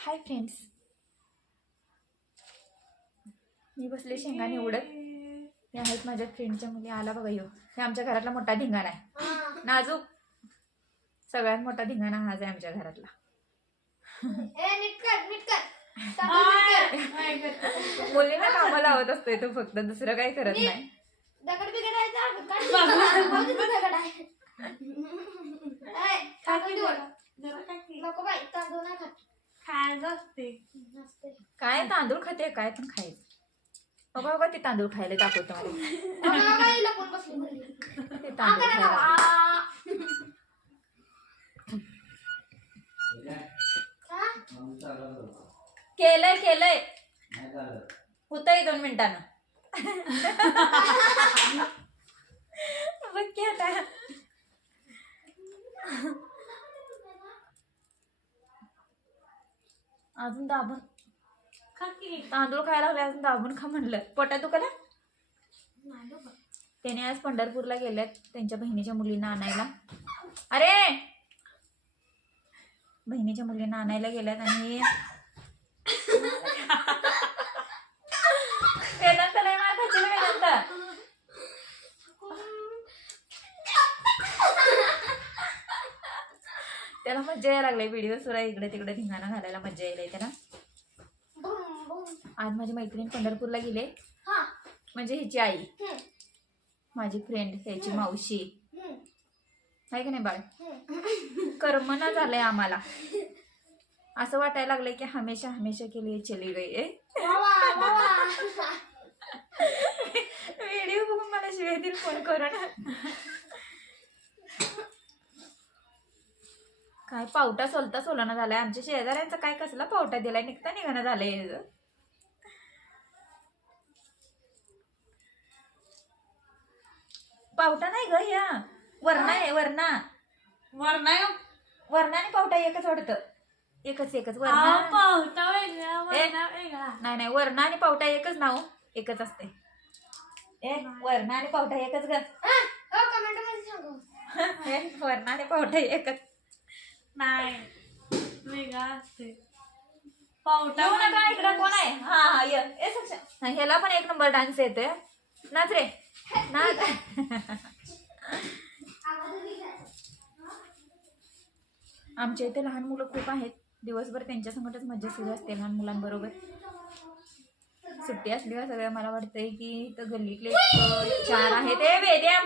Hi friends, मी बसले शेंगा निवडत. हे आहेत माझ्या फ्रेंडच्या मुली. आला बघा यो. हे आमच्या घरातला मोठा धिंगाणा आहे. नाजूक सगळ्यात मोठा धिंगाणा हाच आहे आमच्या घरातला. मुलींना कामाला लावत असतोय तो, फक्त दुसरं काही करत नाही. काय तांदूळ खाते, काय पण खायचं. बघा बघा ते तांदूळ खायला दाखवतो ते तांदूळ खायला. केलंय केलंय होतंय 2 मिनिटांना. बघ की आता अजून दाबून तांदूळ खायला लागले. अजून दाबून खा म्हणलं. पोटात दुखायला. त्याने आज पंढरपूरला गेल्यात त्यांच्या बहिणीच्या मुलींना आणायला. अरे बहिणीच्या मुलींना आणायला गेल्यात आणि त्याला मज्जा यायला लागली. व्हिडिओ सुरू आहे, इकडे तिकडे धिंगाणा घालायला मज्जा यायला त्याला. आज माझी मैत्रीण पंढरपूरला गेले. म्हणजे हिची आई, माझी फ्रेंड, ह्याची मावशी आहे का नाही बाळ. कर्मना झालंय आम्हाला. असं वाटायला लागलंय की हमेशा हमेशा के लिए चली गई. व्हिडिओ बघून मला शिवाय दिल फोन करून. काय पावटा सोलता सोलना झालाय. आमच्या शेजाऱ्यांचा काय कसला पावटा दिलाय, निघता निघाना झालंय. पावटा नाही ग, ह्या वरणा आहे. वरणा वरणा आणि पावटा एकच वाटतं. एकच वरणा नाही वरणा आणि पावटा एकच नाव, एकच असते. वरणा आणि पावटा एकच ग. वरणा आणि पावटा एकच नाही, वेगळा असते पावटा. इकडं कोण आहे? हा ह्याला पण 1 नंबर डान्स येतोय. नाच रे नाच. आमच्या इथे लहान मुलं खूप आहेत. दिवसभर त्यांच्या संगतच मज्जा सुरू असते लहान मुलांबरोबर. सुट्टी असली का सगळं मला वाटतंय की इथं गल्लीतले 4 आहेत. ते वेद्या